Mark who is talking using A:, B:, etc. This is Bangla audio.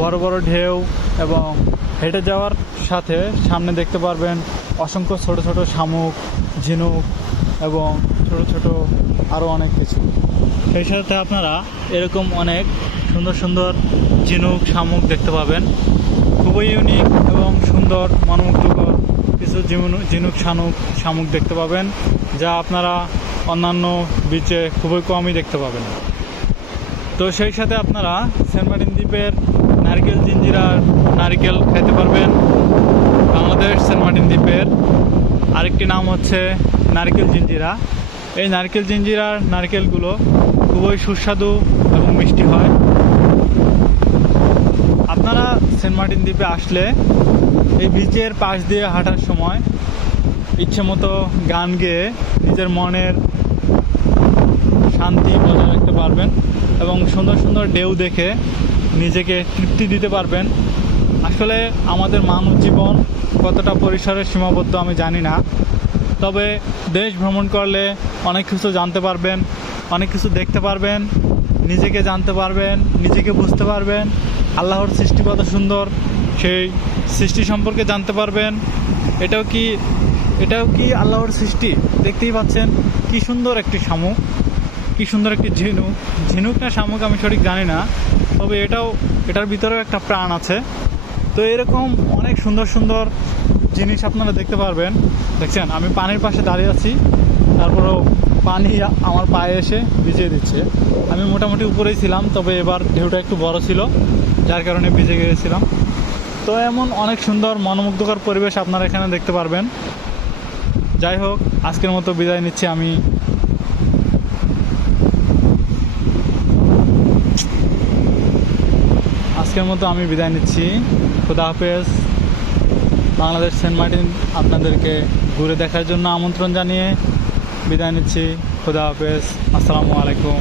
A: বড় বড় ঢেউ এবং হেঁটে যাওয়ার সাথে সামনে দেখতে পারবেন অসংখ্য ছোট ছোট শামুক, ঝিনুক এবং ছোট ছোট আরও অনেক কিছু। সেই সাথে আপনারা এরকম অনেক সুন্দর সুন্দর ঝিনুক, শামুক দেখতে পাবেন। খুবই ইউনিক এবং সুন্দর, মনোমুগ্ধকর কিছু ঝিনুক, শানুক, শামুক দেখতে পাবেন, যা আপনারা অন্যান্য বিচে খুবই কমই দেখতে পাবেন। তো সেই সাথে আপনারা সেন্ট মার্টিন দ্বীপের নারকেল জিঞ্জিরার নারকেল খেতে পারবেন। বাংলাদেশ সেন্ট মার্টিন দ্বীপের আরেকটি নাম হচ্ছে নারকেল জিঞ্জিরা। এই নারকেল জিঞ্জিরার নারকেলগুলো খুবই সুস্বাদু এবং মিষ্টি হয়। আপনারা সেন্ট মার্টিন দ্বীপে আসলে এই বিচের পাশ দিয়ে হাঁটার সময় ইচ্ছে মতো গান গেয়ে নিজের মনের শান্তি বজায় রাখতে পারবেন এবং সুন্দর সুন্দর ঢেউ দেখে নিজেকে তৃপ্তি দিতে পারবেন। আসলে আমাদের মানব জীবন কতটা পরিসরে সীমাবদ্ধ আমি জানি না। তবে দেশ ভ্রমণ করলে অনেক কিছু জানতে পারবেন, অনেক কিছু দেখতে পারবেন, নিজেকে জানতে পারবেন, নিজেকে বুঝতে পারবেন, আল্লাহর সৃষ্টি কত সুন্দর, সেই সৃষ্টি সম্পর্কে জানতে পারবেন। এটাও কি এটাও কি আল্লাহর সৃষ্টি? দেখতেই পাচ্ছেন কি সুন্দর একটি শামুক, কি সুন্দর একটি ঝিনুক। ঝিনুক না শামুক আমি সঠিক জানি না, তবে এটাও, এটার ভিতরেও একটা প্রাণ আছে। তো এরকম অনেক সুন্দর সুন্দর জিনিস আপনারা দেখতে পারবেন। দেখছেন, আমি পানির পাশে দাঁড়িয়ে আছি, তারপরেও পানি আমার পায়ে এসে ভিজিয়ে দিচ্ছে। আমি মোটামুটি উপরেই ছিলাম, তবে এবার ঢেউটা একটু বড় ছিল, যার কারণে ভিজে গিয়েছিলাম। তো এমন অনেক সুন্দর, মনোমুগ্ধকর পরিবেশ আপনারা এখানে দেখতে পারবেন। যাই হোক, আজকের মতো বিদায় নিচ্ছি আমি। আজকের মতো আমি বিদায় নিচ্ছি। খুদা হাফেজ। বাংলাদেশ সেন্ট মার্টিন আপনাদেরকে ঘুরে দেখার জন্য আমন্ত্রণ জানিয়ে বিদায় নিচ্ছি। খুদা হাফেজ। আসসালামু আলাইকুম।